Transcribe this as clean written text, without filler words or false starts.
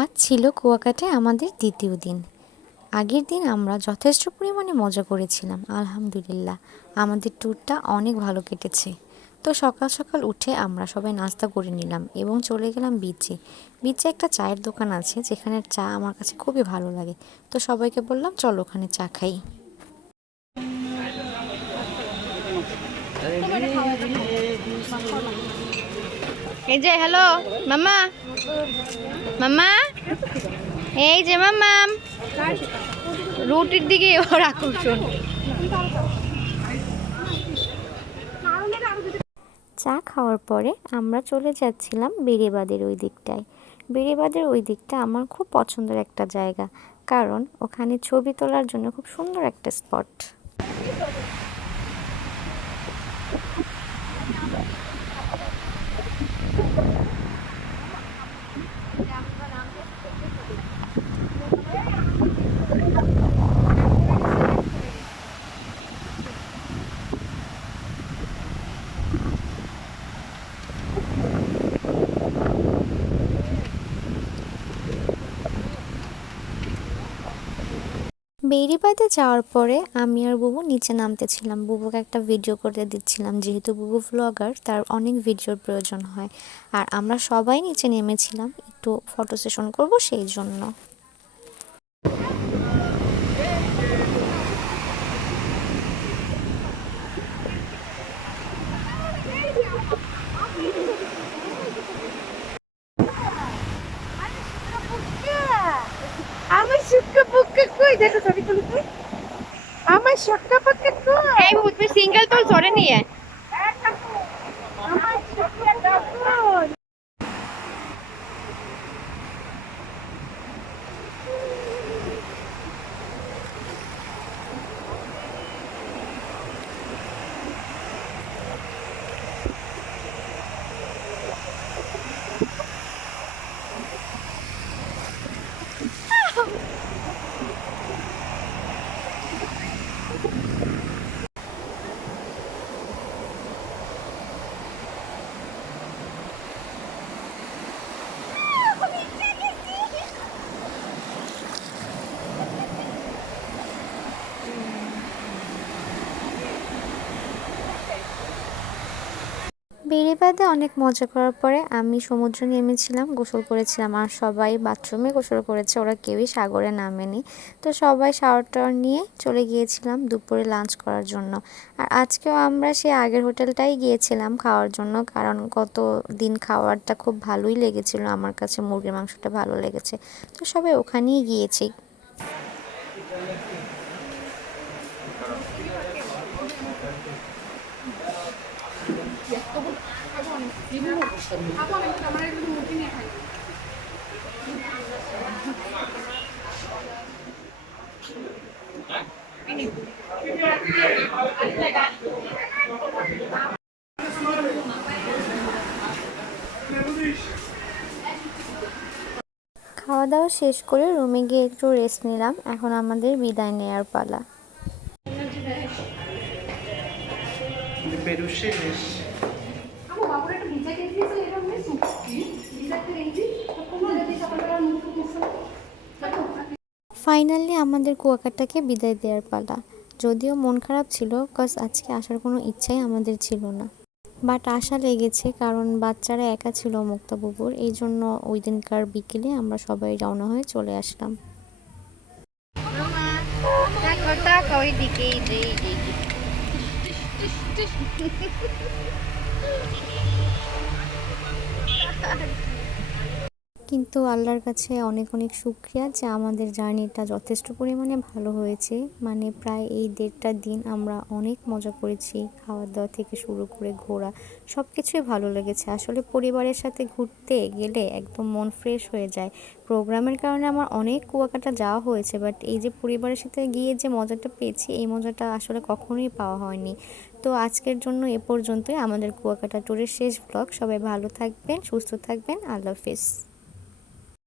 আজ ছিল কুয়াকাটায় আমাদের দ্বিতীয় দিন। আগের দিন আমরা যথেষ্ট পরিমাণে মজা করেছিলাম, আলহামদুলিল্লাহ আমাদের ট্যুরটা অনেক ভালো কেটেছে। তো সকাল সকাল উঠে আমরা সবাই নাস্তা করে নিলাম এবং চলে গেলাম বিচে। বিচে একটা চায়ের দোকান আছে যেখানে চা আমার কাছে খুবই ভালো লাগে। তো সবাইকে বললাম চলো ওখানে চা খাই। এই যে হ্যালো মাম্মা, মাম্মা এই যে মাম্মা, রুটির দিকে ওর আকর্ষণ। চা খাওয়ার পরে আমরা চলে যাচ্ছিলাম বেড়িবাঁধের ওই দিকটায়। বেড়িবাঁধের ওই দিকটা আমার খুব পছন্দের একটা জায়গা, কারণ ওখানে ছবি তোলার জন্য খুব সুন্দর একটা স্পট। বেড়িবাঁধে যাওয়ার পরে আমি আর বুবু নিচে নামতেছিলাম, বুবুকে একটা ভিডিও করতে দিচ্ছিলাম, যেহেতু বুবু ব্লগার তার অনেক ভিডিওর প্রয়োজন হয়। আর আমরা সবাই নিচে নেমেছিলাম একটু ফটো সেশন করব সেই জন্য। আমার সুক্কা পুক্কা কই দেখো ছবি তুলতে, আমার সুক্কা পুক্কা কই এই বাবু তুমি সিঙ্গেল তো ধরে নিয়ে আমার সুক্কা কই। বেড়িবাঁধে অনেক মজা করার পরে আমি সমুদ্রে নেমেছিলাম, গোসল করেছিলাম। আর সবাই বাথরুমে গোসল করেছে, ওরা কেউই সাগরে নামেনি। তো সবাই শাওয়ার টাওয়ার নিয়ে চলে গিয়েছিলাম দুপুরে লাঞ্চ করার জন্য। আর আজকেও আমরা সেই আগের হোটেলটাই গিয়েছিলাম খাওয়ার জন্য, কারণ গত দিন খাওয়ারটা খুব ভালোই লেগেছিল, আমার কাছে মুরগির মাংসটা ভালো লেগেছে। তো সবাই ওখানেই গিয়েছি। খাওয়া দাওয়া শেষ করে রুমে গিয়ে একটু রেস্ট নিলাম, এখন আমাদের বিদায় নেয়ার পালা। ফাইনালি আমাদের কুয়াকাটাকে বিদায় দেওয়ার পালা। যদিও মন খারাপ ছিল, কজ আজকে আসার কোনো ইচ্ছাই আমাদের ছিল না, বাট আশা লেগেছে, কারণ বাচ্চারা একা ছিল মুক্তাবুবুর, এই জন্য ওই দিনকার বিকেলে আমরা সবাই রওনা হয়ে চলে আসলাম। তাকাও তাকাও এইদিকে, এই যে কিন্তু আল্লাহর কাছে অনেক অনেক শুকরিয়া যে আমাদের জার্নিটা যথেষ্ট পরিমাণে ভালো হয়েছে। মানে প্রায় এই 1.5টা দিন আমরা অনেক মজা করেছি, খাওয়া দাওয়া থেকে শুরু করে ঘোরা সব কিছুই ভালো লেগেছে। আসলে পরিবারের সাথে ঘুরতে গেলে একদম মন ফ্রেশ হয়ে যায়। প্রোগ্রামের কারণে আমার অনেক কুয়াকাটা যাওয়া হয়েছে, বাট এই যে পরিবারের সাথে গিয়ে যে মজাটা পেয়েছি, এই মজাটা আসলে কখনোই পাওয়া হয়নি। তো আজকের জন্য এ পর্যন্তই আমাদের কুয়াকাটা ট্যুরের শেষ ব্লগ। সবাই ভালো থাকবেন, সুস্থ থাকবেন, আল্লাহ হাফেজ।